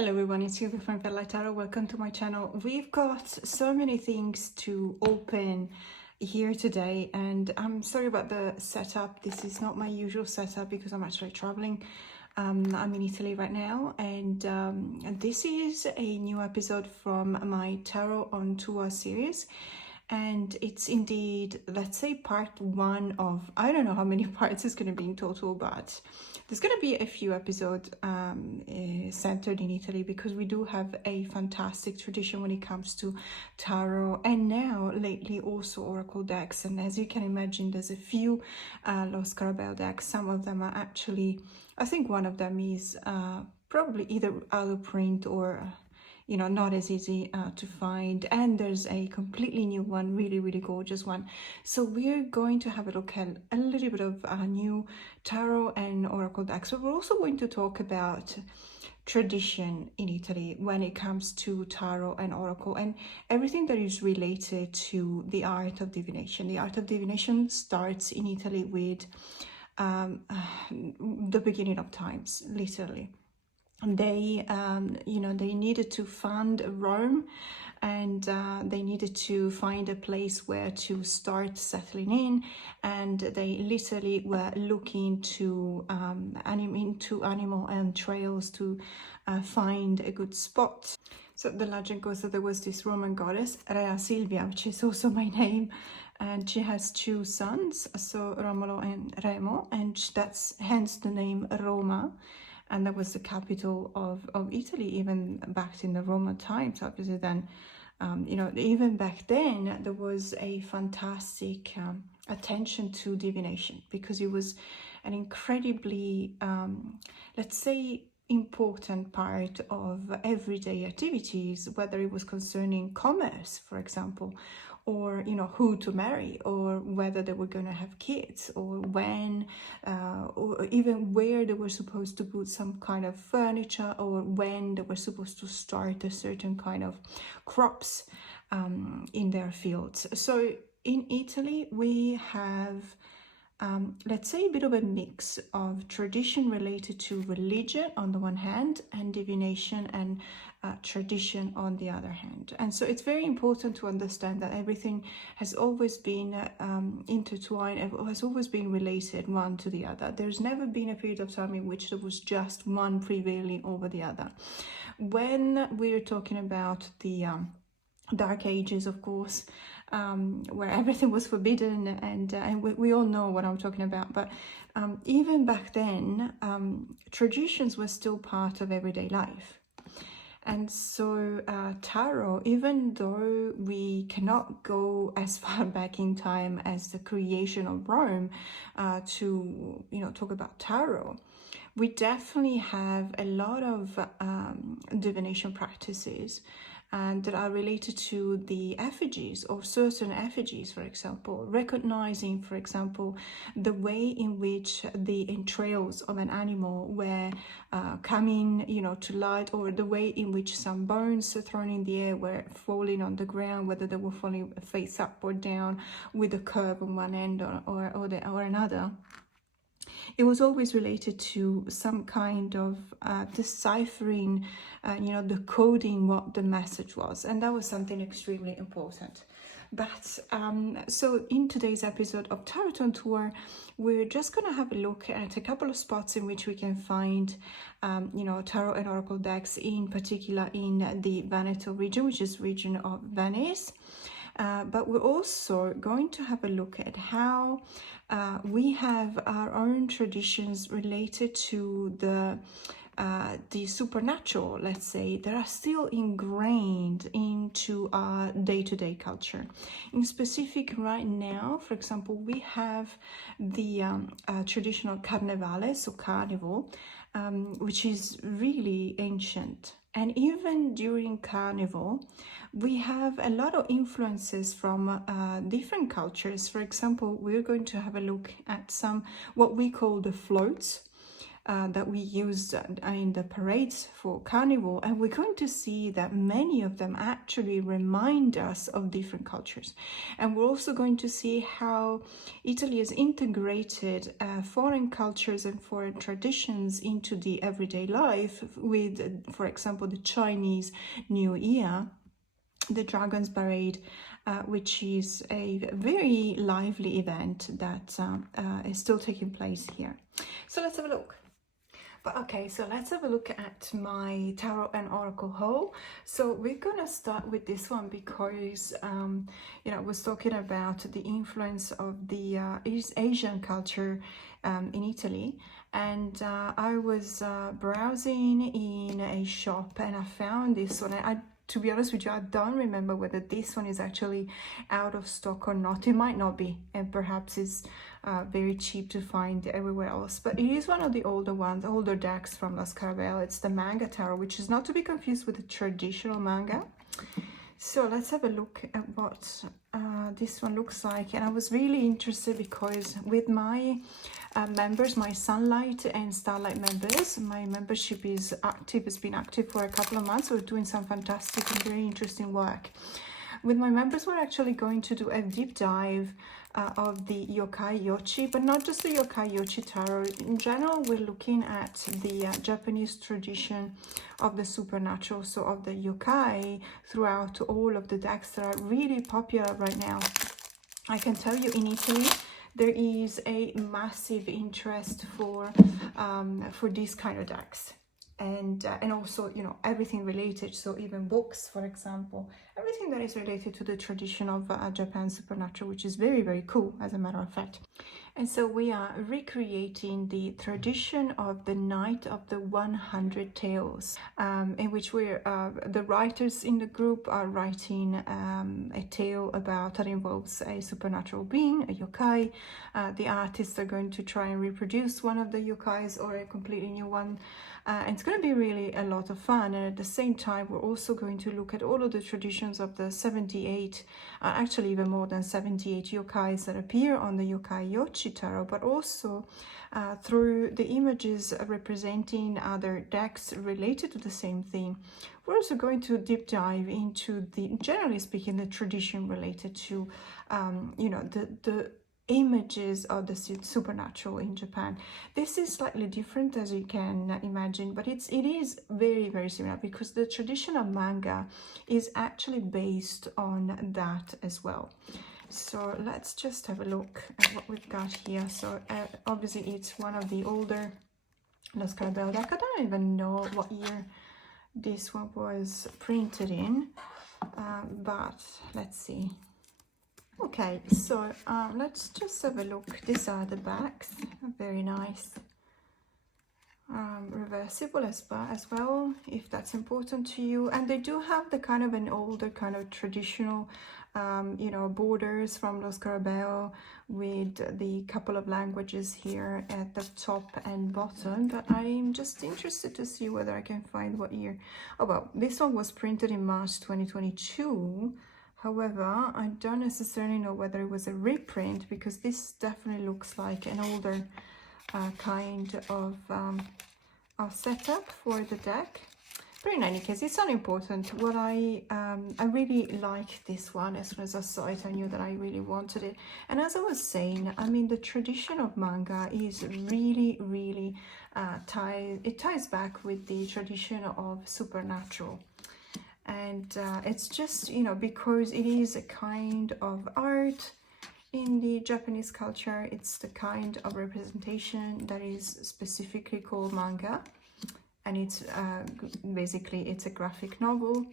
Hello everyone, it's Silvia from Parcel Locker. Welcome to my channel. We've got so many things to open here today, and I'm sorry about the setup. This is not my usual setup because I'm actually traveling. I'm in Italy right now, and this is a new episode from my Tarot on Tour series. And it's indeed, let's say, part one of, I don't know how many parts it's going to be in total, but there's going to be a few episodes centered in Italy, because we do have a fantastic tradition when it comes to tarot, and now lately also oracle decks. And as you can imagine, there's a few Lo Scarabeo decks. Some of them are actually, I think one of them is probably either out of print or not as easy to find, and there's a completely new one, really gorgeous one. So we're going to have a look at a little bit of new tarot and oracle decks, but we're also going to talk about tradition in Italy when it comes to tarot and oracle and everything that is related to the art of divination. The art of divination starts in Italy with the beginning of times, literally. They they needed to fund Rome, and they needed to find a place where to start settling in, and they literally were looking to animal entrails to find a good spot. So the legend goes that there was this Roman goddess, Rea Silvia, which is also my name, and she has two sons, so Romolo and Remo, and that's hence the name Roma. And that was the capital of Italy, even back in the Roman times. Obviously, then, even back then, there was a fantastic attention to divination, because it was an incredibly, let's say, important part of everyday activities, whether it was concerning commerce, for example, or who to marry, or whether they were going to have kids, or when, or even where they were supposed to put some kind of furniture, or when they were supposed to start a certain kind of crops in their fields. So in Italy we have let's say a bit of a mix of tradition related to religion on the one hand, and divination and tradition on the other hand. And so it's very important to understand that everything has always been intertwined, has always been related one to the other. There's never been a period of time in which there was just one prevailing over the other. When we're talking about the Dark Ages, of course, where everything was forbidden, and we all know what I'm talking about, but even back then, traditions were still part of everyday life. And so tarot, even though we cannot go as far back in time as the creation of Rome to talk about tarot, we definitely have a lot of divination practices and that are related to the effigies, or certain effigies, for example, recognizing, for example, the way in which the entrails of an animal were coming, to light, or the way in which some bones thrown in the air were falling on the ground, whether they were falling face up or down with a curve on one end or another. It was always related to some kind of deciphering, decoding what the message was. And that was something extremely important. But so in today's episode of Tarot on Tour, we're just going to have a look at a couple of spots in which we can find, tarot and oracle decks, in particular in the Veneto region, which is region of Venice. But we're also going to have a look at how we have our own traditions related to the supernatural, let's say, that are still ingrained into our day-to-day culture. In specific, right now, for example, we have the traditional carnevale, so carnival, which is really ancient. And even during carnival, we have a lot of influences from different cultures. For example, we're going to have a look at some what we call the floats. that we use in the parades for Carnival, and we're going to see that many of them actually remind us of different cultures. And we're also going to see how Italy has integrated foreign cultures and foreign traditions into the everyday life with, for example, the Chinese New Year, the Dragon's Parade, which is a very lively event that is still taking place here. So let's have a look. But okay, so let's have a look at my tarot and oracle haul. So we're gonna start with this one because you know, I was talking about the influence of the Asian culture in Italy, and I was browsing in a shop and I found this one. To be honest with you, I don't remember whether this one is actually out of stock or not. It might not be, and perhaps it's very cheap to find everywhere else. But it is one of the older ones, older decks from La Scarabella. It's the Manga Tarot, which is not to be confused with the traditional manga. So let's have a look at what this one looks like. And I was really interested because with my members, my Sunlight and Starlight members, my membership is active. It's been active for a couple of months. We're doing some fantastic and very interesting work. With my members, we're actually going to do a deep dive of the Yokai Yochi, but not just the Yokai Yochi Tarot. In general, we're looking at the Japanese tradition of the supernatural, so of the yokai, throughout all of the decks that are really popular right now. I can tell you in Italy, there is a massive interest for these kind of decks. And also, you know, everything related, so even books, for example, everything that is related to the tradition of Japan supernatural, which is very, very cool, as a matter of fact. And so we are recreating the tradition of the Night of the 100 Tales, in which we're the writers in the group are writing a tale about that involves a supernatural being, a yokai. The artists are going to try and reproduce one of the yokais or a completely new one. And it's going to be really a lot of fun. And at the same time, we're also going to look at all of the traditions of the 78, actually even more than 78 yokais that appear on the Yokai Yochi Tarot, but also through the images representing other decks related to the same theme. We're also going to deep dive into the, generally speaking, the tradition related to, you know, the images of the supernatural in Japan. This is slightly different, as you can imagine, but it is very, very similar because the tradition of manga is actually based on that as well. So let's just have a look at what we've got here. So obviously it's one of the older La Scarabella deck. I don't even know what year this one was printed in, but let's see. Okay, so let's just have a look. These are the backs, very nice. Reversible as well, if that's important to you. And they do have the kind of an older kind of traditional, you know, borders from La Scarabella with the couple of languages here at the top and bottom. But I'm just interested to see whether I can find what year. Oh, well, this one was printed in March 2022. However, I don't necessarily know whether it was a reprint because this definitely looks like an older kind of setup for the deck. But in any case, it's not important. What I really like this one. As soon as I saw it, I knew that I really wanted it. And as I was saying, I mean, the tradition of manga is really, really ties back with the tradition of supernatural. And it's just, you know, because it is a kind of art in the Japanese culture, it's the kind of representation that is specifically called manga. And it's basically, it's a graphic novel.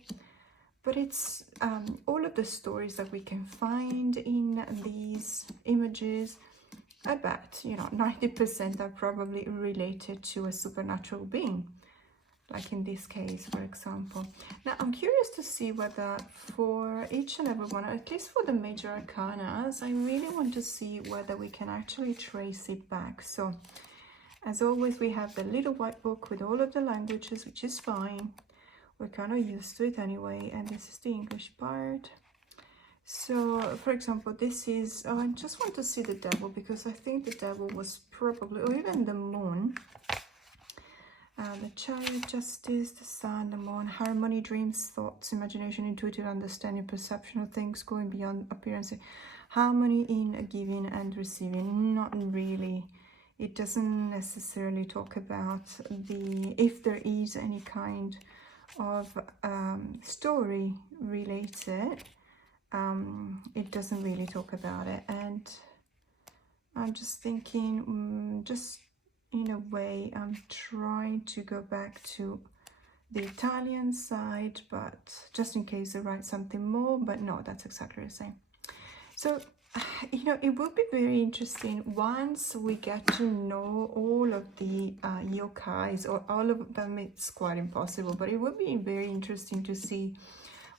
But it's all of the stories that we can find in these images, I bet, you know, 90% are probably related to a supernatural being. Like in this case, for example. Now, I'm curious to see whether for each and every one, at least for the major arcanas, I really want to see whether we can actually trace it back. So, as always, we have the little white book with all of the languages, which is fine. We're kind of used to it anyway. And this is the English part. So, for example, this is... Oh, I just want to see the devil because I think the devil was probably... Or even the moon. The Chariot, Justice, the Sun, the Moon, Harmony, Dreams, Thoughts, Imagination, Intuitive Understanding, Perception of Things, going beyond appearance. Harmony in giving and receiving. Not really. It doesn't necessarily talk about if there is any kind of story related. It doesn't really talk about it. And I'm just thinking, just in a way, I'm trying to go back to the Italian side, but just in case I write something more, but no, that's exactly the same. So, you know, it would be very interesting once we get to know all of the yokais, or all of them. It's quite impossible, but it would be very interesting to see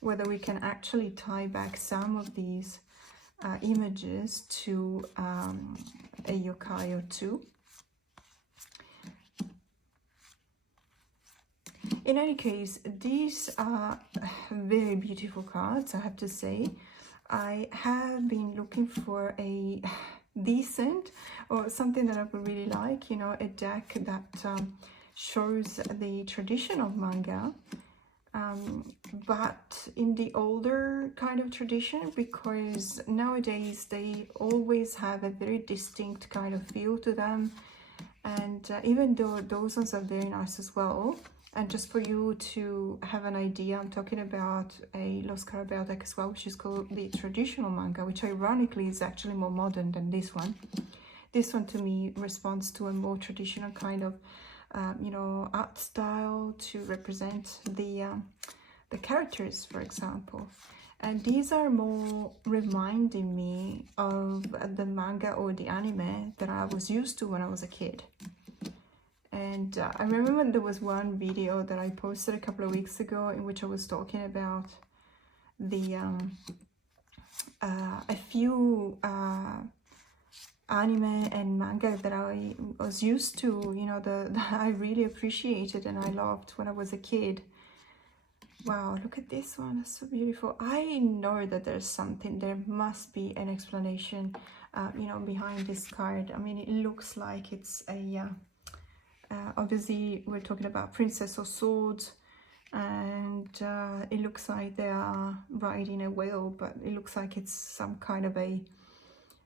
whether we can actually tie back some of these images to a yokai or two. In any case, these are very beautiful cards, I have to say. I have been looking for a decent, or something that I would really like, you know, a deck that shows the tradition of manga, but in the older kind of tradition, because nowadays they always have a very distinct kind of feel to them. And even though those ones are very nice as well, and just for you to have an idea, I'm talking about a Los Carabao deck as well, which is called the traditional manga, which ironically is actually more modern than this one. This one to me responds to a more traditional kind of, you know, art style to represent the characters, for example. And these are more reminding me of the manga or the anime that I was used to when I was a kid. And I remember there was one video that I posted a couple of weeks ago in which I was talking about the a few anime and manga that I was used to, you know, that I really appreciated and I loved when I was a kid. Wow, look at this one, it's so beautiful. I know that there's something, there must be an explanation, you know, behind this card. I mean, it looks like it's a, obviously we're talking about Princess of Swords, and it looks like they are riding a whale, but it looks like it's some kind of a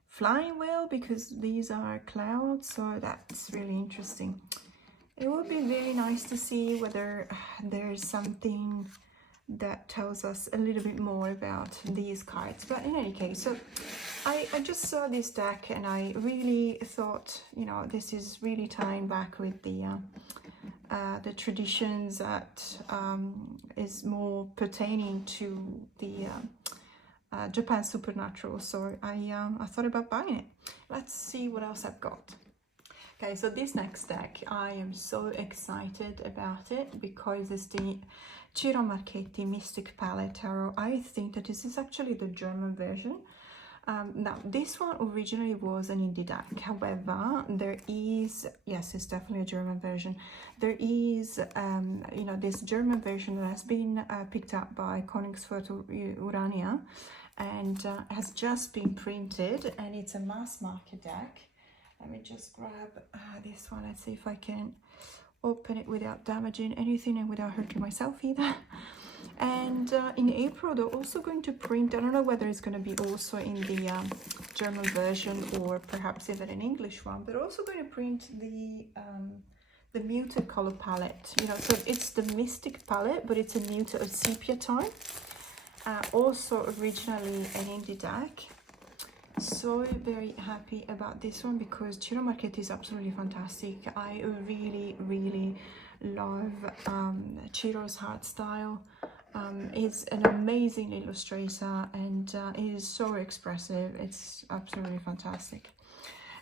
flying whale because these are clouds, so that's really interesting. It would be very nice to see whether there's something that tells us a little bit more about these cards. But in any case, so I just saw this deck and I really thought, you know, this is really tying back with the traditions that is more pertaining to the Japan Supernatural. So I thought about buying it. Let's see what else I've got. Okay, so this next deck, I am so excited about it because it's the Ciro Marchetti Mystic Palette Tarot. I think that this is actually the German version. Now, this one originally was an indie deck. However, there is, yes, it's definitely a German version. There is, you know, this German version that has been picked up by Königsfurt Urania and has just been printed, and it's a mass market deck. Let me just grab this one. Let's see if I can open it without damaging anything and without hurting myself either. And in April, they're also going to print, I don't know whether it's going to be also in the German version or perhaps even an English one, but also going to print the muted color palette. You know, so it's the Mystic palette, but it's a muted or sepia tone. Also originally an indie deck. So very happy about this one because Ciro Marchetti is absolutely fantastic. I really love Ciro's art style. He's an amazing illustrator and he is so expressive. It's absolutely fantastic.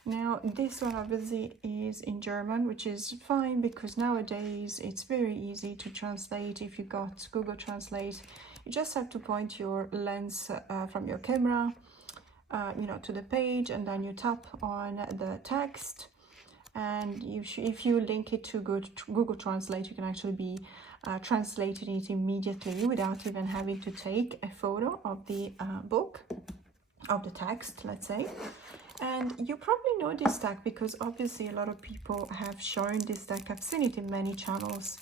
Now this one obviously is in German, which is fine because nowadays it's very easy to translate. If you got Google Translate, you just have to point your lens from your camera you know, to the page, and then you tap on the text, and if you link it to Google Translate, you can actually be translating it immediately without even having to take a photo of the book, of the text, let's say. And you probably know this deck because obviously a lot of people have shown this deck. I've seen it in many channels.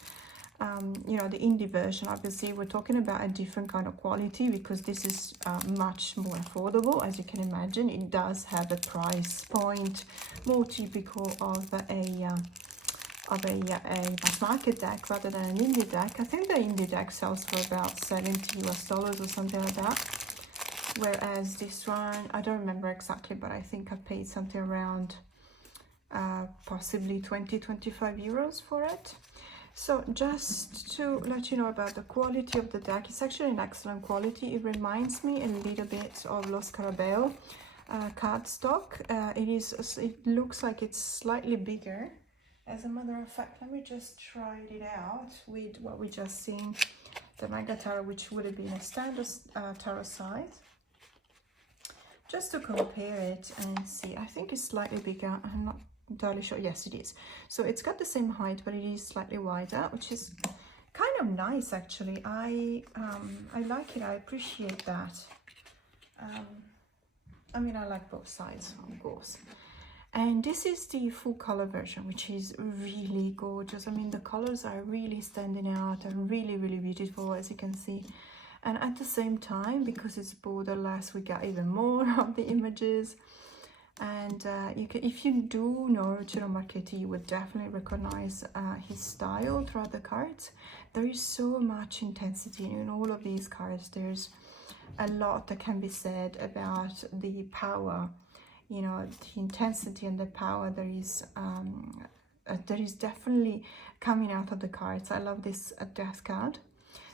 You know, the indie version, obviously we're talking about a different kind of quality because this is much more affordable. As you can imagine, it does have a price point more typical of a mass market deck rather than an indie deck. I think the indie deck sells for about $70 US or something like that, whereas this one, I don't remember exactly, but I think I paid something around possibly 20-25 euros for it. So just to let you know about the quality of the deck, it's actually an excellent quality. It reminds me a little bit of Lo Scarabeo cardstock. It looks like it's slightly bigger. As a matter of fact, let me just try it out with what we just seen, the Manga Tarot, which would have been a standard tarot size. Just to compare it and see, I think it's slightly bigger. I'm not entirely sure. Yes, it is. So it's got the same height, but it is slightly wider, which is kind of nice actually. I like it. I appreciate that. I mean, I like both sides, of course. And this is the full color version, which is really gorgeous. I mean, the colors are really standing out and really, really beautiful, as you can see. And at the same time, because it's borderless, we get even more of the images. And if you do know Ciro Marchetti, you would definitely recognize his style throughout the cards. There is so much intensity in all of these cards. There's a lot that can be said about the power, you know, the intensity and the power there is definitely coming out of the cards. I love this death card.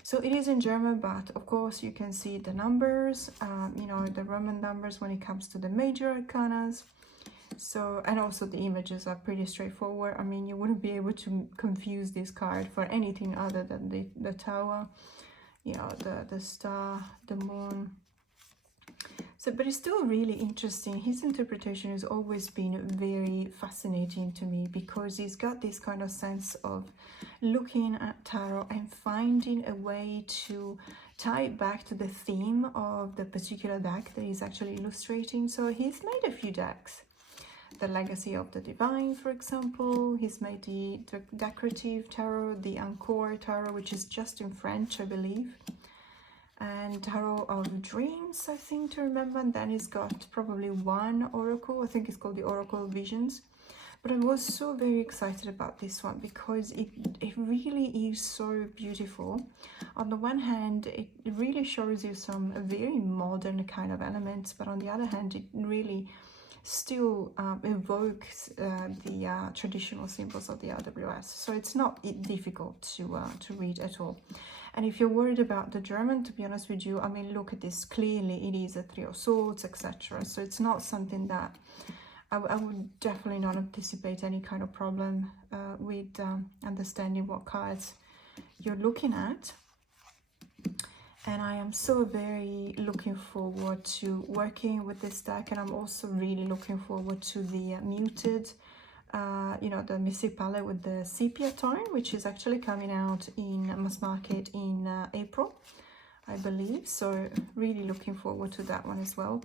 So it is in German, but of course you can see the numbers, you know, the Roman numbers when it comes to the major arcanas. So, and also the images are pretty straightforward. I mean, you wouldn't be able to confuse this card for anything other than the tower, you know, the star, the moon. So, but it's still really interesting. His interpretation has always been very fascinating to me because he's got this kind of sense of looking at tarot and finding a way to tie it back to the theme of the particular deck that he's actually illustrating. So he's made a few decks. The Legacy of the Divine, for example. He's made the Decorative Tarot, the Encore Tarot, which is just in French, I believe. And Tarot of Dreams, I think, to remember. And then he's got probably one oracle. I think it's called the Oracle Visions. But I was so very excited about this one because it really is so beautiful. On the one hand, it really shows you some very modern kind of elements, but on the other hand, it really still evokes the traditional symbols of the RWS. So it's not difficult to read at all. And if you're worried about the German, to be honest with you, I mean, look at this. Clearly, it is a Three of Swords, etc. So it's not something that I would definitely not anticipate any kind of problem with understanding what cards you're looking at. And I am so very looking forward to working with this deck, and I'm also really looking forward to the muted, you know, the Mystic palette with the sepia tone, which is actually coming out in mass market in April, I believe. So really looking forward to that one as well.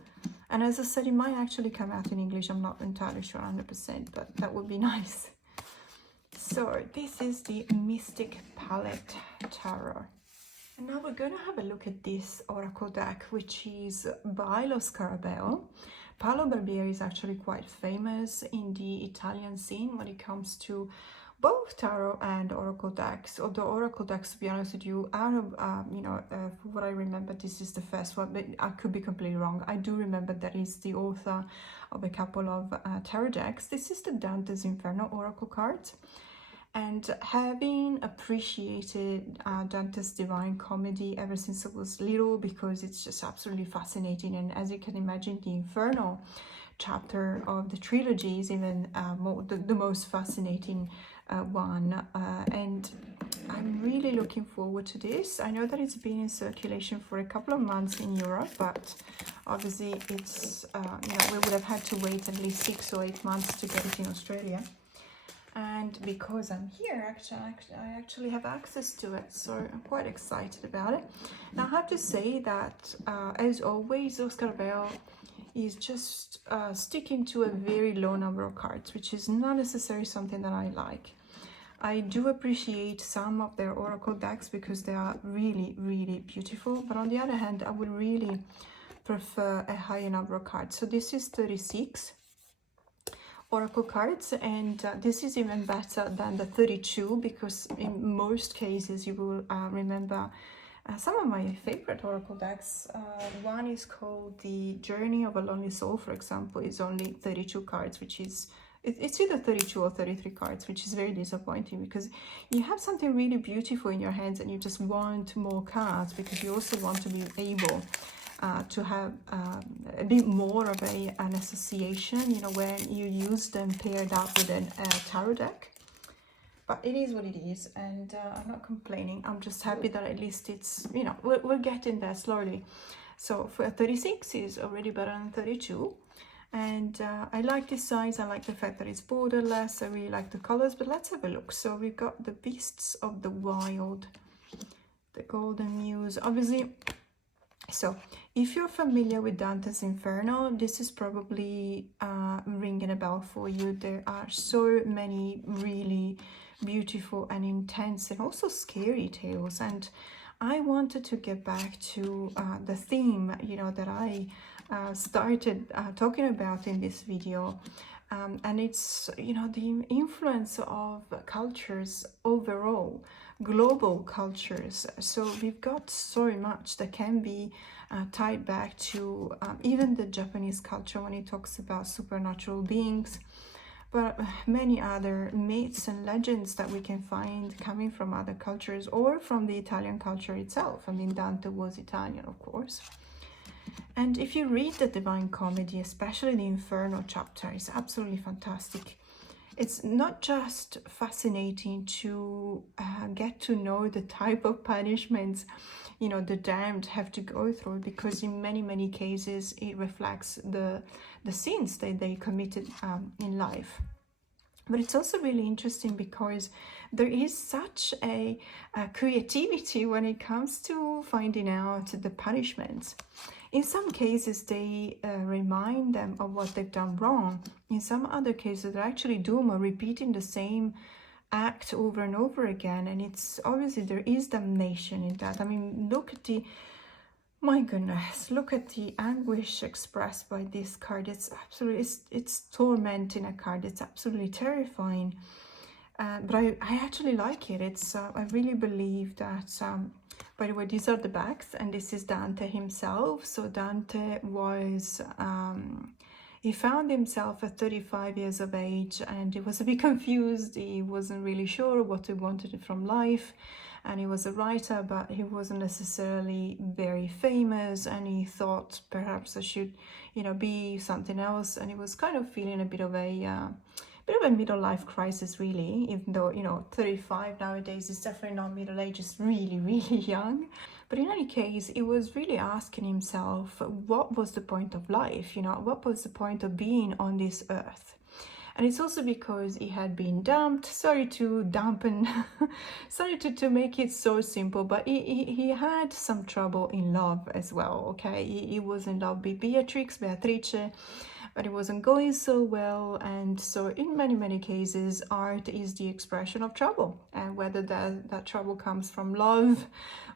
And as I said, it might actually come out in English. I'm not entirely sure 100%, but that would be nice. So this is the Mystic Palette Tarot. And now we're going to have a look at this oracle deck, which is by Lo Scarabeo. Paolo Barbieri is actually quite famous in the Italian scene when it comes to both tarot and oracle decks. Although oracle decks, to be honest with you, out of, you know, what I remember, this is the first one, but I could be completely wrong. I do remember that he's the author of a couple of tarot decks. This is the Dante's Inferno oracle cards. And having appreciated Dante's Divine Comedy ever since I was little, because it's just absolutely fascinating, and as you can imagine, the Inferno chapter of the trilogy is even the most fascinating one, and I'm really looking forward to this. I know that it's been in circulation for a couple of months in Europe, but obviously it's you know, we would have had to wait at least 6 or 8 months to get it in Australia. And because I'm here, I actually have access to it, so I'm quite excited about it. Now I have to say that, as always, Lo Scarabeo is just sticking to a very low number of cards, which is not necessarily something that I like. I do appreciate some of their oracle decks because they are really, really beautiful. But on the other hand, I would really prefer a higher number of cards. So this is 36 oracle cards, and this is even better than the 32 because in most cases you will remember some of my favorite oracle decks. One is called the Journey of a Lonely Soul, for example, is only 32 cards, which is it's either 32 or 33 cards, which is very disappointing because you have something really beautiful in your hands and you just want more cards because you also want to be able to have a bit more of an association, you know, when you use them paired up with a tarot deck. But it is what it is, and I'm not complaining. I'm just happy that at least it's, you know, we're getting there slowly. So for 36 is already better than 32. And I like this size. I like the fact that it's borderless. I really like the colors, but let's have a look. So we've got the Beasts of the Wild, the Golden Muse, obviously. So if you're familiar with Dante's Inferno, this is probably ringing a bell for you. There are so many really beautiful and intense and also scary tales, and I wanted to get back to the theme, you know, that I started talking about in this video, and it's, you know, the influence of cultures overall, global cultures. So we've got so much that can be tied back to even the Japanese culture when it talks about supernatural beings, but many other myths and legends that we can find coming from other cultures or from the Italian culture itself. I mean, Dante was Italian, of course. And if you read the Divine Comedy, especially the Inferno chapter, it's absolutely fantastic. It's not just fascinating to get to know the type of punishments, you know, the damned have to go through, because in many, many cases it reflects the sins that they committed in life. But it's also really interesting because there is such a creativity when it comes to finding out the punishments. In some cases, they remind them of what they've done wrong. In some other cases, they're actually doomed or repeating the same act over and over again. And it's obviously there is damnation in that. I mean, look at the, my goodness, look at the anguish expressed by this card. It's absolutely, it's tormenting a card. It's absolutely terrifying. But I actually like it. It's I really believe that, by the way, these are the backs, and this is Dante himself. So Dante was, he found himself at 35 years of age, and he was a bit confused. He wasn't really sure what he wanted from life. And he was a writer, but he wasn't necessarily very famous, and he thought perhaps I should, you know, be something else. And he was kind of feeling a bit of a middle life crisis, really, even though, you know, 35 nowadays is definitely not middle age, it's really, really young. But in any case, he was really asking himself, what was the point of life? You know, what was the point of being on this earth? And it's also because he had been dumped. Sorry to dampen, sorry to make it so simple, but he had some trouble in love as well, okay? He was in love with Beatrice, but it wasn't going so well. And so in many, many cases, art is the expression of trouble. And whether that trouble comes from love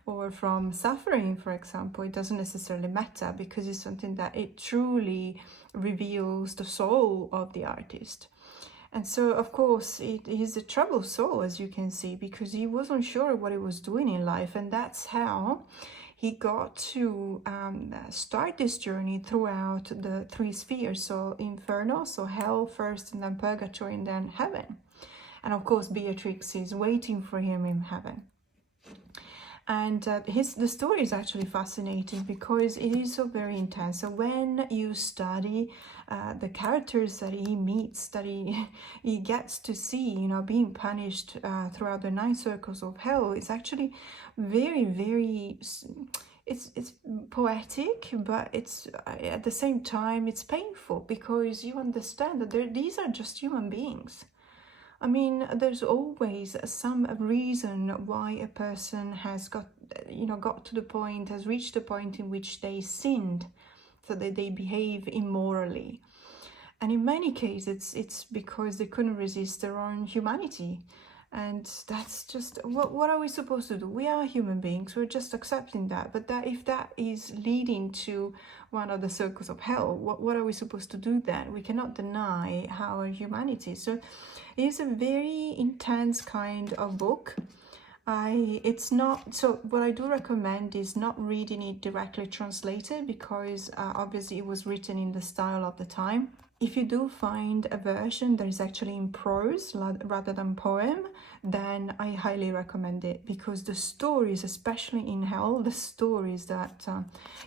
or from suffering, for example, it doesn't necessarily matter, because it's something that it truly reveals the soul of the artist. And so, of course, it is a troubled soul, as you can see, because he wasn't sure what he was doing in life. And that's how he got to start this journey throughout the three spheres. So Inferno, so hell first, and then purgatory, and then heaven. And of course, Beatrix is waiting for him in heaven. And the story is actually fascinating because it is so very intense. So when you study the characters that he meets, that he gets to see, you know, being punished throughout the 9 circles of hell, it's actually very, very, it's poetic, but it's at the same time it's painful, because you understand that these are just human beings. I mean, there's always some reason why a person has got to the point, has reached the point in which they sinned. so they behave immorally. And in many cases, it's because they couldn't resist their own humanity. And that's just, what are we supposed to do? We are human beings, we're just accepting that. But that, if that is leading to one of the circles of hell, what are we supposed to do then? We cannot deny our humanity. So it is a very intense kind of book. It's not, so what I do recommend is not reading it directly translated, because obviously it was written in the style of the time. If you do find a version that is actually in prose rather than poem, then I highly recommend it, because the stories, especially in hell, the stories that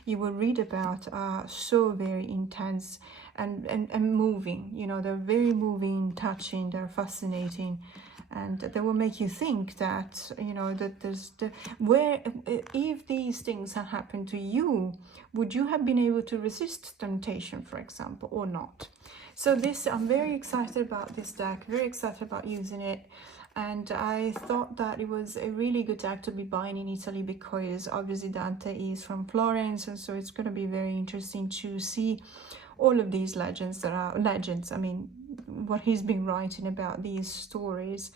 you will read about are so very intense and moving. You know, they're very moving, touching, they're fascinating. And they will make you think that, you know, that there's if these things had happened to you, would you have been able to resist temptation, for example, or not? So this, I'm very excited about this deck, very excited about using it. And I thought that it was a really good deck to be buying in Italy, because obviously Dante is from Florence, and so it's going to be very interesting to see all of these legends that are legends. I mean, what he's been writing about these stories.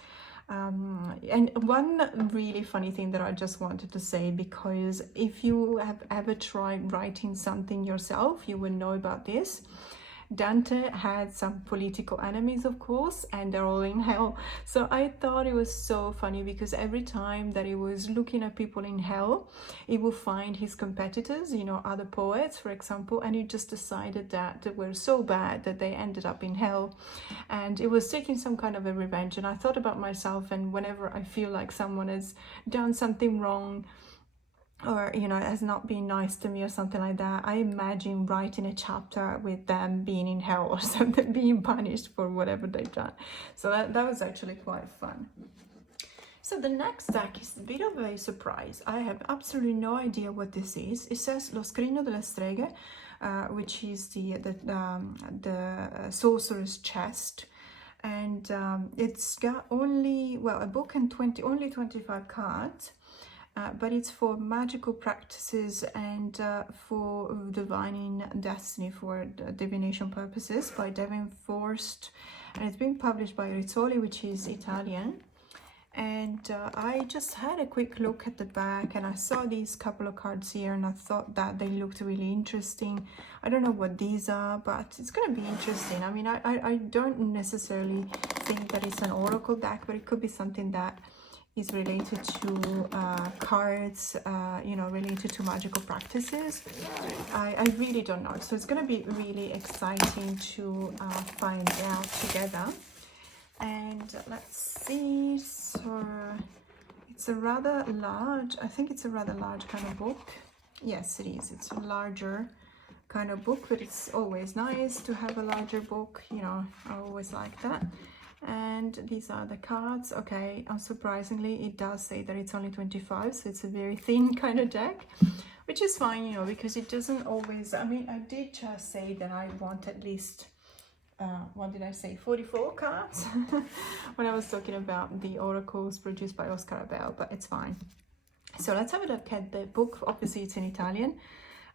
And one really funny thing that I just wanted to say, because if you have ever tried writing something yourself, you will know about this. Dante had some political enemies, of course, and they're all in hell. So I thought it was so funny, because every time that he was looking at people in hell, he would find his competitors, you know, other poets, for example, and he just decided that they were so bad that they ended up in hell. And it was taking some kind of a revenge. And I thought about myself, and whenever I feel like someone has done something wrong, or, you know, has not been nice to me or something like that, I imagine writing a chapter with them being in hell or something, being punished for whatever they've done. So that was actually quite fun. So the next deck is a bit of a surprise. I have absolutely no idea what this is. It says Lo Scrigno delle Streghe, which is the Sorcerous Chest. And it's got only, well, a book and only 25 cards. But it's for magical practices and for divining destiny, for divination purposes, by Devin Forst, and it's been published by Rizzoli, which is Italian. And I just had a quick look at the back, and I saw these couple of cards here, and I thought that they looked really interesting. I don't know what these are, but it's going to be interesting. I mean, I don't necessarily think that it's an oracle deck, but it could be something that is related to cards, you know, related to magical practices. I really don't know. So it's going to be really exciting to find out together. And let's see. So it's a rather large, I think it's a rather large kind of book. Yes, it is. It's a larger kind of book, but it's always nice to have a larger book. You know, I always like that. And these are the cards. Okay, unsurprisingly, it does say that it's only 25, so it's a very thin kind of deck, which is fine, you know, because it doesn't always, I mean, I did just say that I want at least, what did I say, 44 cards when I was talking about the oracles produced by Oscar Abel, but it's fine. So let's have a look at the book. Obviously, it's in Italian.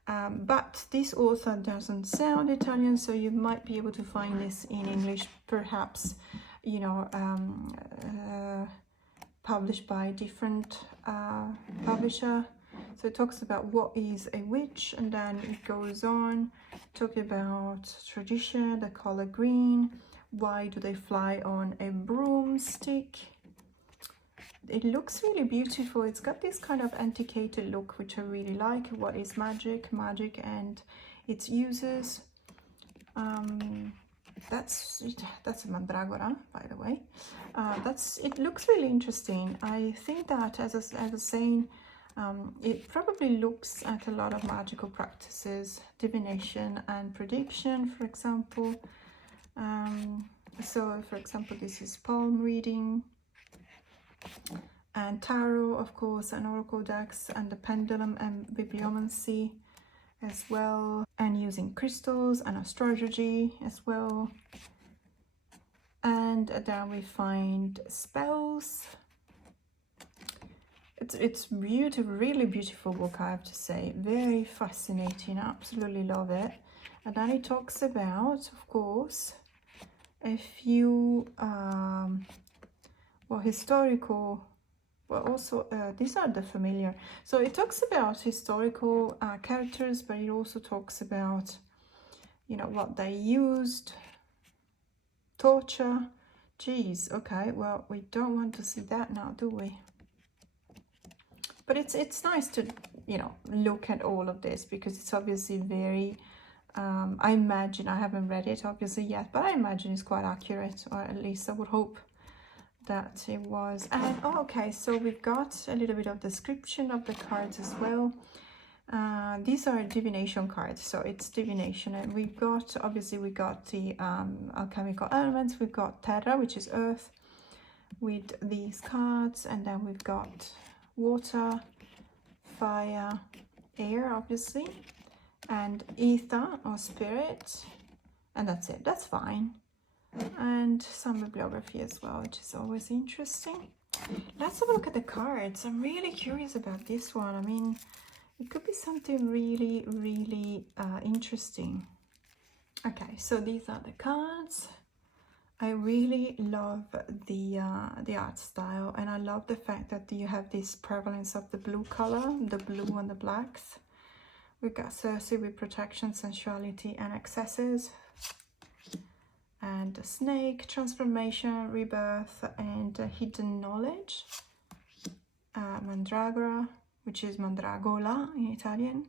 But this author doesn't sound Italian, so you might be able to find this in English, perhaps, you know, published by a different publisher. So it talks about what is a witch, and then it goes on talking about tradition, the color green, why do they fly on a broomstick. It looks really beautiful. It's got this kind of antiquated look, which I really like. What is magic and its uses. That's a Mandragora, by the way. It looks really interesting. I think that, as I was saying, it probably looks at a lot of magical practices, divination and prediction, for example. So, for example, this is palm reading, and tarot, of course, and oracle decks, and the pendulum and bibliomancy as well, and using crystals and astrology as well. And then we find spells, It's beautiful, really beautiful book, I have to say. Very fascinating, absolutely love it. And then it talks about, of course, a few well, historical, well, also these are the familiar. So it talks about historical characters, but it also talks about, you know, what they used, torture. Geez, okay, well, we don't want to see that now, do we? But it's nice to, you know, look at all of this, because it's obviously very, I imagine, I haven't read it obviously yet, but I imagine it's quite accurate, or at least I would hope that it was. And oh, okay, so we've got a little bit of description of the cards as well. These are divination cards, so it's divination, and we've got, obviously we got the alchemical elements. We've got terra, which is earth, with these cards, and then we've got water, fire, air, obviously, and ether or spirit, and that's it. That's fine. And some bibliography as well, which is always interesting. Let's have a look at the cards. I'm really curious about this one. I mean, it could be something really, really interesting. Okay, so these are the cards. I really love the art style, and I love the fact that you have this prevalence of the blue color, the blue and the blacks. We've got Circe with protection, sensuality, and excesses. And a snake, transformation, rebirth, and hidden knowledge. Mandragora, which is Mandragola in Italian,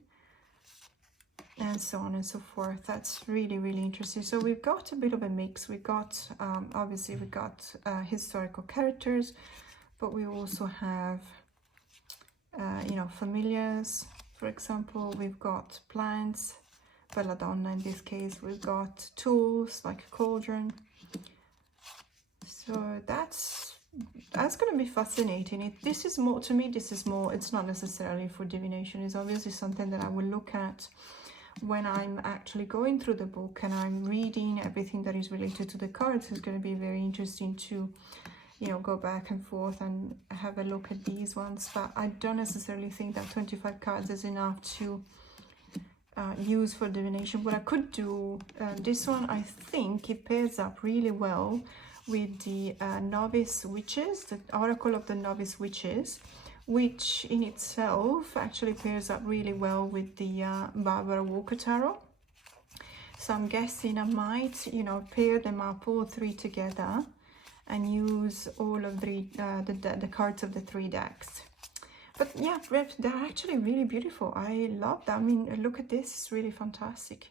and so on and so forth. That's really, really interesting. So we've got a bit of a mix. We got, obviously, we got historical characters, but we also have, you know, familiars. For example, we've got plants, belladonna in this case. We've got tools like a cauldron. So that's going to be fascinating. This is more, to me, this is more, it's not necessarily for divination. It's obviously something that I will look at when I'm actually going through the book and I'm reading everything that is related to the cards. It's going to be very interesting to, you know, go back and forth and have a look at these ones. But I don't necessarily think that 25 cards is enough to use for divination. What I could do, this one, I think it pairs up really well with the Novice Witches, the Oracle of the Novice Witches, which in itself actually pairs up really well with the Barbara Walker Tarot. So I'm guessing I might, you know, pair them up all three together and use all of the cards of the three decks. But yeah, they're actually really beautiful. I love that. I mean, look at this, it's really fantastic.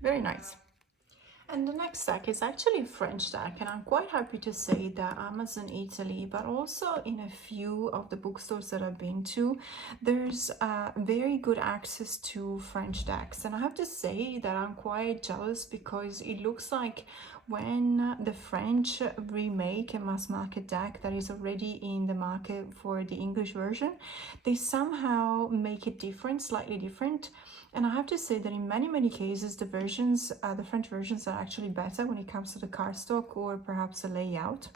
Very nice. And the next deck is actually a French deck, and I'm quite happy to say that Amazon Italy, but also in a few of the bookstores that I've been to, there's very good access to French decks. And I have to say that I'm quite jealous, because it looks like when the French remake a mass market deck that is already in the market for the English version, they somehow make it different, slightly different. And I have to say that in many cases, the versions, the French versions are actually better when it comes to the cardstock or perhaps the layout.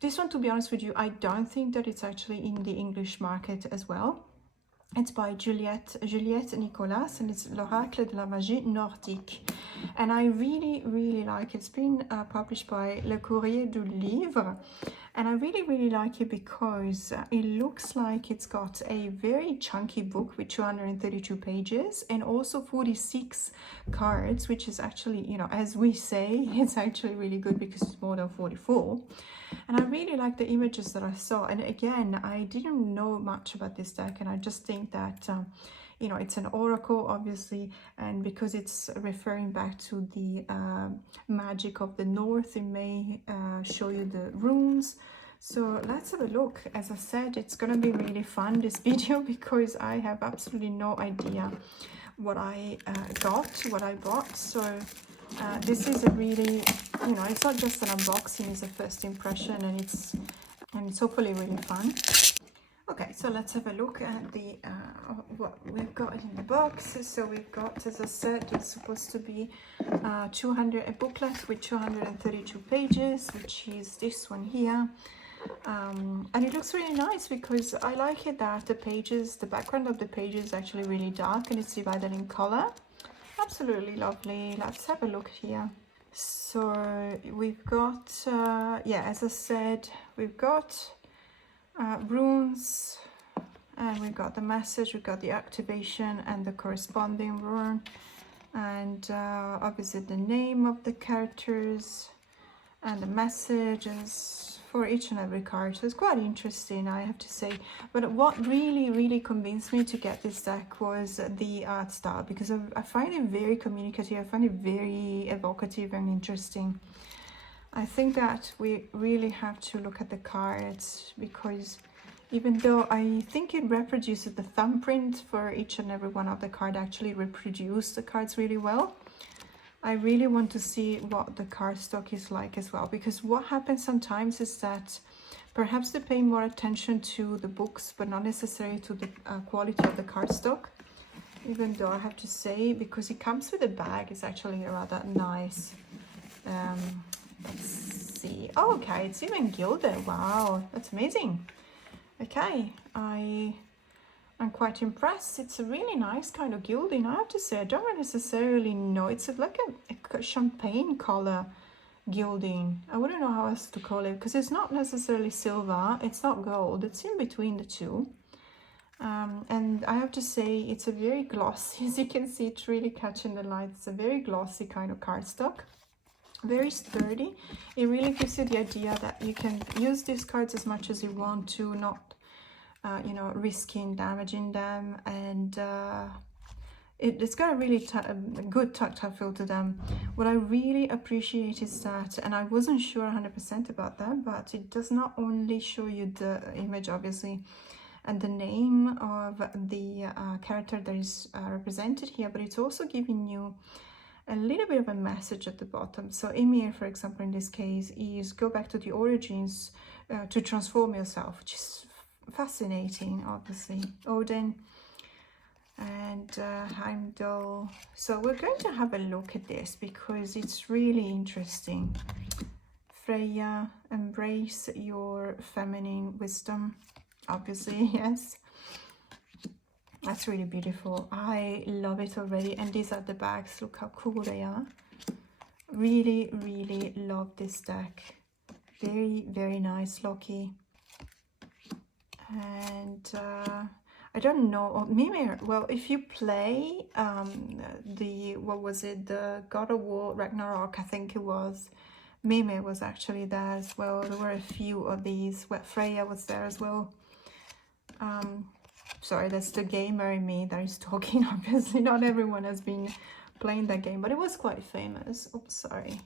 This one, to be honest with you, I don't think that it's actually in the English market as well. It's by Juliette Nicolas, and it's L'Oracle de la Magie Nordique. And I really like it. It's been published by Le Courrier du Livre. And I really like it because it looks like it's got a very chunky book with 232 pages and also 46 cards, which is actually, you know, as we say, it's actually really good because it's more than 44. And I really like the images that I saw. And again, I didn't know much about this deck, and I just think that you know, it's an oracle, obviously, and because it's referring back to the magic of the north, it may show you the runes. So let's have a look. As I said, it's gonna be really fun, this video, because I have absolutely no idea what I what I bought. So this is a really, you know, it's not just an unboxing, it's a first impression, and it's hopefully really fun. Okay, so let's have a look at the what we've got in the box. So we've got, as I said, it's supposed to be a booklet with 232 pages, which is this one here. And it looks really nice because I like it that the pages, the background of the page is actually really dark and it's divided in color. Absolutely lovely. Let's have a look here. So we've got, yeah, as I said, we've got runes, and we've got the message, we've got the activation and the corresponding rune, and obviously the name of the characters and the messages for each and every card. So it's quite interesting, I have to say. But what really convinced me to get this deck was the art style, because I find it very communicative, I find it very evocative and interesting. I think that we really have to look at the cards, because even though I think it reproduces the thumbprint for each and every one of the cards, actually reproduce the cards really well. I really want to see what the cardstock is like as well, because what happens sometimes is that perhaps they pay more attention to the books, but not necessarily to the quality of the cardstock. Even though I have to say, because it comes with a bag, it's actually rather nice. Let's see. Oh, okay, it's even gilded. Wow, that's amazing. Okay, I'm quite impressed. It's a really nice kind of gilding, I have to say. I don't necessarily know. It's like a champagne color gilding. I wouldn't know how else to call it, because it's not necessarily silver, it's not gold, it's in between the two. And I have to say, it's a very glossy, as you can see, it's really catching the light. It's a very glossy kind of cardstock. Very sturdy. It really gives you the idea that you can use these cards as much as you want to, not you know, risking damaging them, and it's got a really good tactile feel to them. What I really appreciate is that, and I wasn't sure 100% about that, but it does not only show you the image obviously and the name of the character that is represented here, but it's also giving you a little bit of a message at the bottom. So Emir, for example, in this case, is go back to the origins to transform yourself, which is fascinating, obviously. Odin and Heimdall. So we're going to have a look at this because it's really interesting. Freya, embrace your feminine wisdom, obviously, yes. That's really beautiful. I love it already. And these are the bags. Look how cool they are. Really love this deck. Very nice, Loki. And I don't know, or maybe, well, if you play what was it, the God of War Ragnarok, I think it was, Mime was actually there as well. There were a few of these. Freya was there as well. Sorry, that's the gamer in me that is talking. Obviously, not everyone has been playing that game, but it was quite famous. Oops, sorry.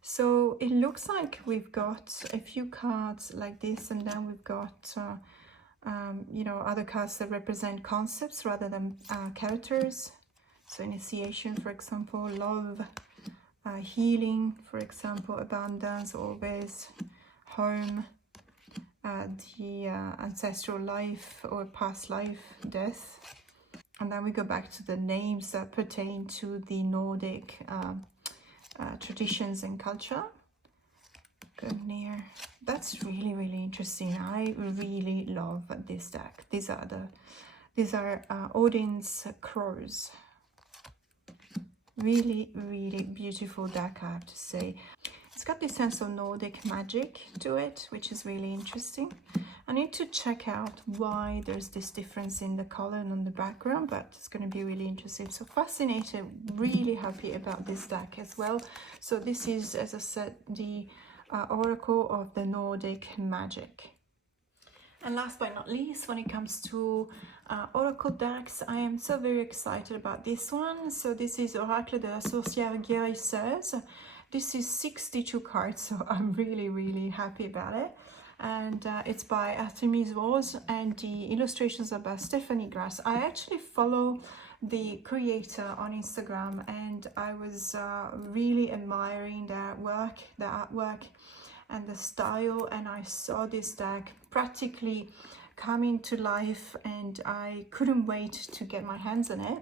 So it looks like we've got a few cards like this, and then we've got, you know, other cards that represent concepts rather than characters. So initiation, for example, love, healing, for example, abundance, always, home, the ancestral life or past life, death. And then we go back to the names that pertain to the Nordic traditions and culture. Gungnir. That's really interesting. I really love this deck. These are Odin's crows. Really beautiful deck, I have to say. It's got this sense of Nordic magic to it, which is really interesting. I need to check out why there's this difference in the color and on the background, but it's going to be really interesting. So fascinated, really happy about this deck as well. So this is, as I said, the Oracle of the Nordic magic. And last but not least, when it comes to Oracle decks, I am so very excited about this one. So this is Oracle de la Sorcière Guérisseuse. This is 62 cards, so I'm really happy about it. And it's by Artemis Rose, and the illustrations are by Stephanie Grass. I actually follow the creator on Instagram, and I was really admiring their work, the artwork and the style, and I saw this deck practically coming to life, and I couldn't wait to get my hands on it.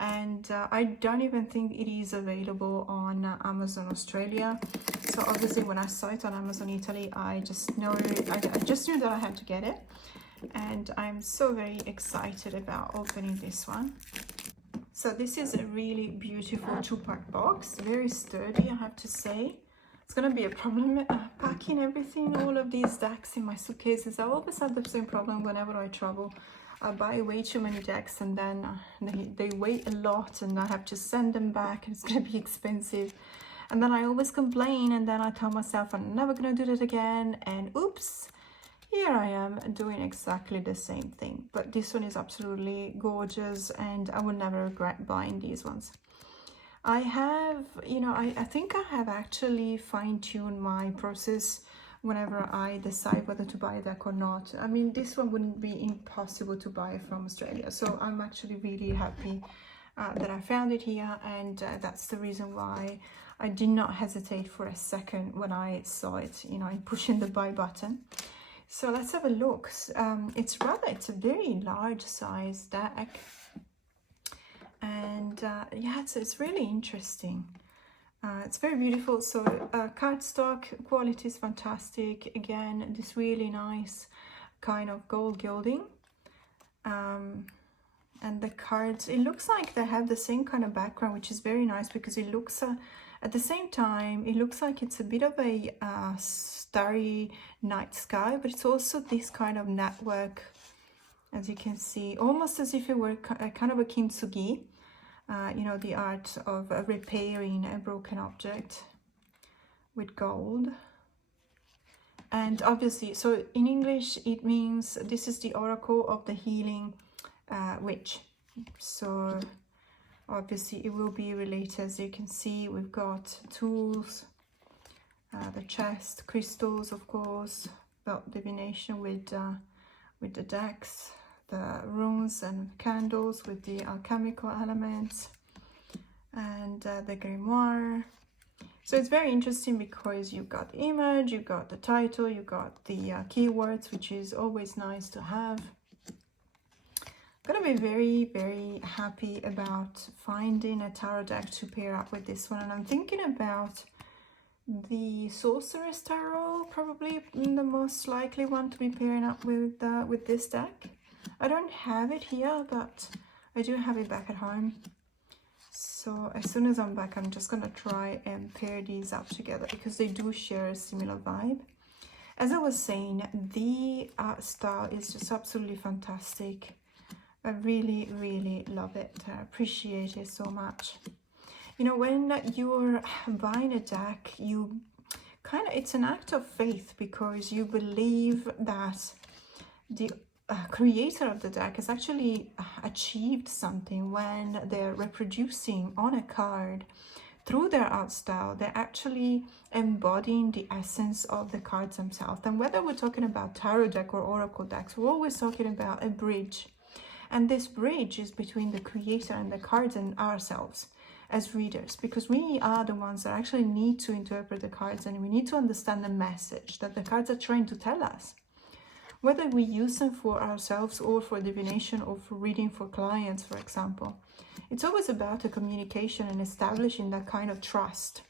And I don't even think it is available on Amazon Australia. So obviously when I saw it on Amazon Italy, I just knew that I had to get it. And I'm so very excited about opening this one. So this is a really beautiful 2-part box, very sturdy, I have to say. It's gonna be a problem packing everything, all of these decks in my suitcases. I always have the same problem whenever I travel. I buy way too many decks and then they weigh a lot and I have to send them back and it's gonna be expensive. And then I always complain and then I tell myself I'm never gonna do that again, and oops, here I am doing exactly the same thing. But this one is absolutely gorgeous and I will never regret buying these ones. I have, you know, I think I have actually fine-tuned my process whenever I decide whether to buy a deck or not. I mean, this one wouldn't be impossible to buy from Australia. So I'm actually really happy that I found it here, and that's the reason why I did not hesitate for a second when I saw it, you know, in pushing the buy button. So let's have a look. It's a very large size deck. And yeah, it's really interesting. It's very beautiful. So cardstock quality is fantastic. Again, this really nice kind of gold gilding. And the cards, it looks like they have the same kind of background, which is very nice because it looks, at the same time, it looks like it's a bit of a starry night sky, but it's also this kind of network, as you can see, almost as if it were kind of a kintsugi, you know, the art of repairing a broken object with gold. And obviously, so in English, it means this is the Oracle of the Healing Witch. So obviously it will be related. As you can see, we've got tools, the chest, crystals, of course, about divination with the decks, the runes and candles with the alchemical elements, and the grimoire. So it's very interesting because you've got the image, you've got the title, you've got the keywords, which is always nice to have. I'm gonna be very, very happy about finding a tarot deck to pair up with this one, and I'm thinking about the Sorcerous Tarot, probably the most likely one to be pairing up with this deck. I don't have it here, but I do have it back at home. So as soon as I'm back, I'm just gonna try and pair these up together because they do share a similar vibe. As I was saying, the art style is just absolutely fantastic. I really, really love it. I appreciate it so much. You know, when you're buying a deck, you kind of, it's an act of faith because you believe that the creator of the deck has actually achieved something when they're reproducing on a card through their art style. They're actually embodying the essence of the cards themselves. And whether we're talking about tarot deck or oracle decks, we're always talking about a bridge. And this bridge is between the creator and the cards and ourselves as readers, because we are the ones that actually need to interpret the cards and we need to understand the message that the cards are trying to tell us. Whether we use them for ourselves or for divination or for reading for clients, for example, it's always about a communication and establishing that kind of trust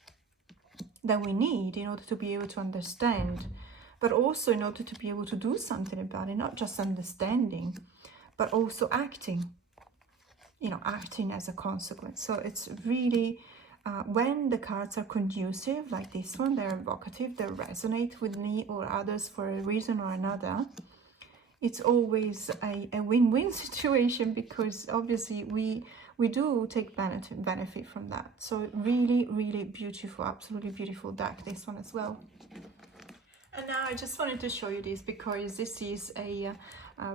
that we need in order to be able to understand, but also in order to be able to do something about it, not just understanding, but also acting, you know, acting as a consequence. So it's really, when the cards are conducive, like this one, they're evocative, they resonate with me or others for a reason or another, it's always a win-win situation because obviously we do take benefit from that. So really, really beautiful, absolutely beautiful deck, this one as well. And now I just wanted to show you this because this is a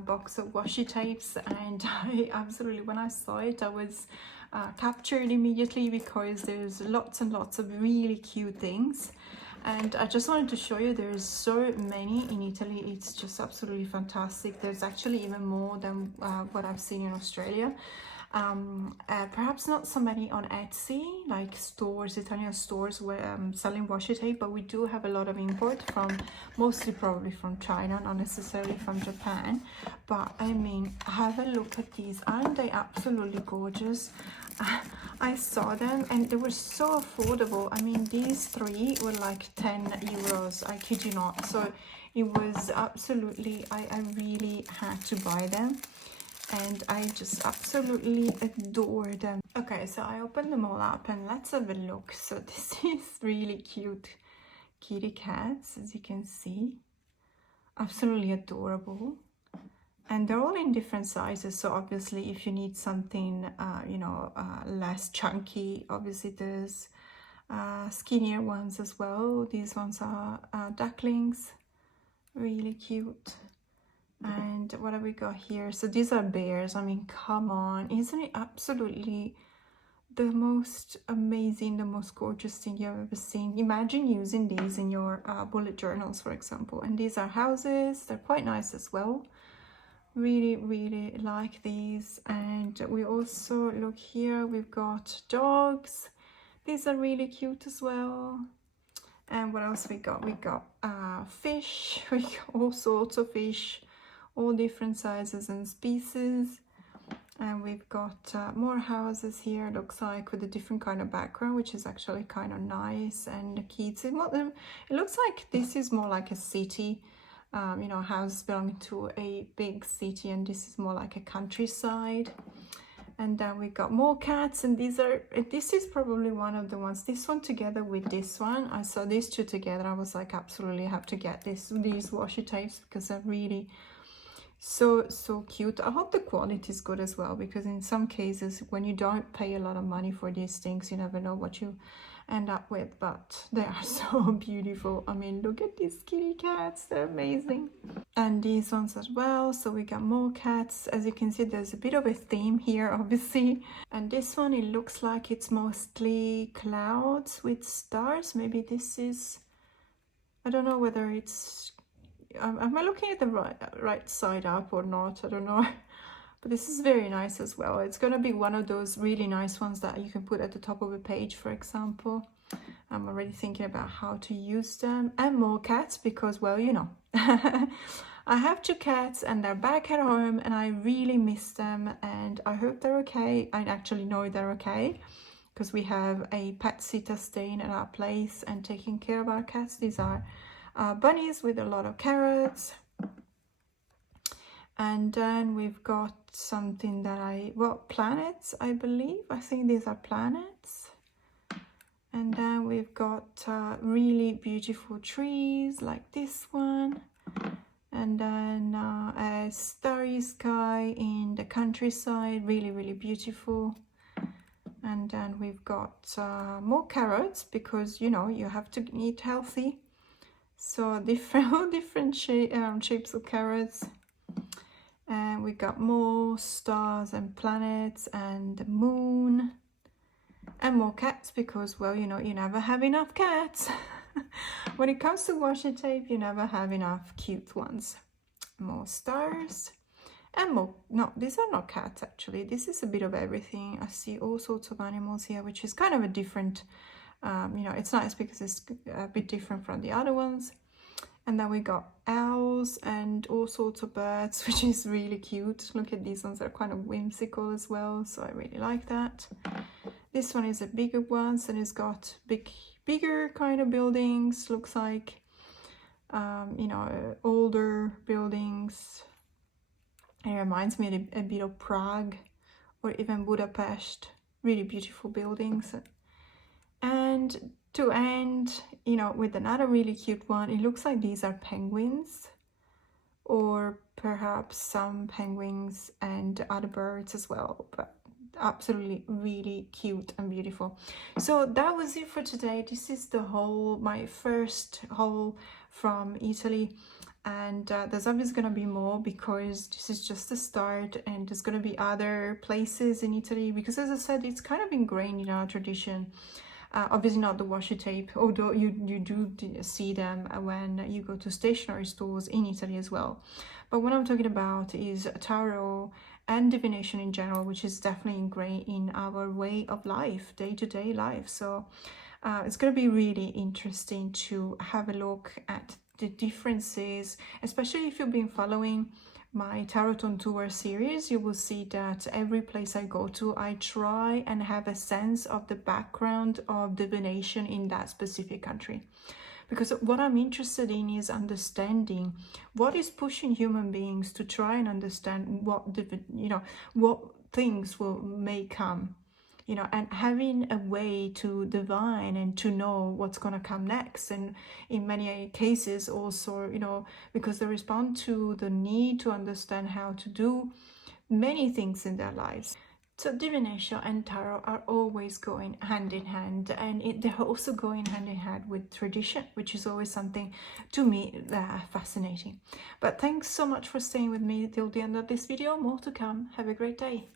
box of washi tapes, and I absolutely, when I saw it, I was captured immediately because there's lots and lots of really cute things. And I just wanted to show you there's so many in Italy. It's just absolutely fantastic. There's actually even more than what I've seen in Australia. Perhaps not so many on Etsy, like stores, Italian stores where selling washi tape, but we do have a lot of import from, mostly probably from China, not necessarily from Japan. But I mean, have a look at these. Aren't they absolutely gorgeous? I saw them and they were so affordable. I mean, these three were like 10 euros, I kid you not. So it was absolutely, I really had to buy them. And I just absolutely adore them. Okay, so I opened them all up and let's have a look. So this is really cute kitty cats, as you can see. Absolutely adorable. And they're all in different sizes. So obviously if you need something, you know, less chunky, obviously there's skinnier ones as well. These ones are ducklings, really cute. And what have we got here? So these are bears. I mean, come on, isn't it absolutely the most amazing, the most gorgeous thing you've ever seen? Imagine using these in your bullet journals, for example. And these are houses. They're quite nice as well. Really, really like these. And we also look here, we've got dogs. These are really cute as well. And what else we got? We got fish. We got all sorts of fish, all different sizes and species. And we've got more houses here, looks like, with a different kind of background, which is actually kind of nice. And the kids, it looks like this is more like a city, you know, houses belonging to a big city, and this is more like a countryside. And then we got more cats, and this is probably one of the ones, this one together with this one. I saw these two together. I was like, absolutely have to get these washi tapes because they're really so cute. I hope the quality is good as well, because in some cases when you don't pay a lot of money for these things, you never know what you end up with, but they are so beautiful. I mean, look at these kitty cats, they're amazing. And these ones as well. So we got more cats. As you can see, there's a bit of a theme here, obviously. And this one, it looks like it's mostly clouds with stars. Maybe this is, I don't know whether it's, am I looking at the right side up or not? I don't know. But this is very nice as well. It's going to be one of those really nice ones that you can put at the top of a page, for example. I'm already thinking about how to use them. And more cats, because, well, you know, I have 2 cats and they're back at home and I really miss them, and I hope they're okay. I actually know they're okay because we have a pet sitter staying at our place and taking care of our cats. These are bunnies with a lot of carrots. And then we've got something that planets, I believe. I think these are planets. And then we've got really beautiful trees like this one. And then a starry sky in the countryside, really, really beautiful. And then we've got more carrots because, you know, you have to eat healthy. So different shapes of carrots. And we got more stars and planets and the moon. And more cats because, well, you know, you never have enough cats. When it comes to washi tape, you never have enough cute ones. More stars. And more, no, these are not cats actually. This is a bit of everything. I see all sorts of animals here, which is kind of a different, you know, it's nice because it's a bit different from the other ones. And then we got owls and all sorts of birds, which is really cute. Look at these ones, they're kind of whimsical as well, so I really like that. This one is a bigger one, and it's got bigger kind of buildings, looks like, you know, older buildings. It reminds me a bit of Prague or even Budapest. Really beautiful buildings. And to end, you know, with another really cute one, it looks like these are penguins, or perhaps some penguins and other birds as well, but absolutely really cute and beautiful. So that was it for today. This is the haul, my first haul from Italy, and there's obviously going to be more because this is just the start, and there's going to be other places in Italy because, as I said, it's kind of ingrained in our tradition. Obviously not the washi tape, although you do see them when you go to stationery stores in Italy as well. But what I'm talking about is tarot and divination in general, which is definitely ingrained in our way of life, day-to-day life. So it's going to be really interesting to have a look at the differences, especially if you've been following my Tarot on Tour series. You will see that every place I go to, I try and have a sense of the background of divination in that specific country. Because what I'm interested in is understanding what is pushing human beings to try and understand what what things may come, and having a way to divine and to know what's going to come next. And in many cases also, because they respond to the need to understand how to do many things in their lives. So divination and tarot are always going hand in hand, and they're also going hand in hand with tradition, which is always something to me fascinating. But thanks so much for staying with me till the end of this video. More to come. Have a great day.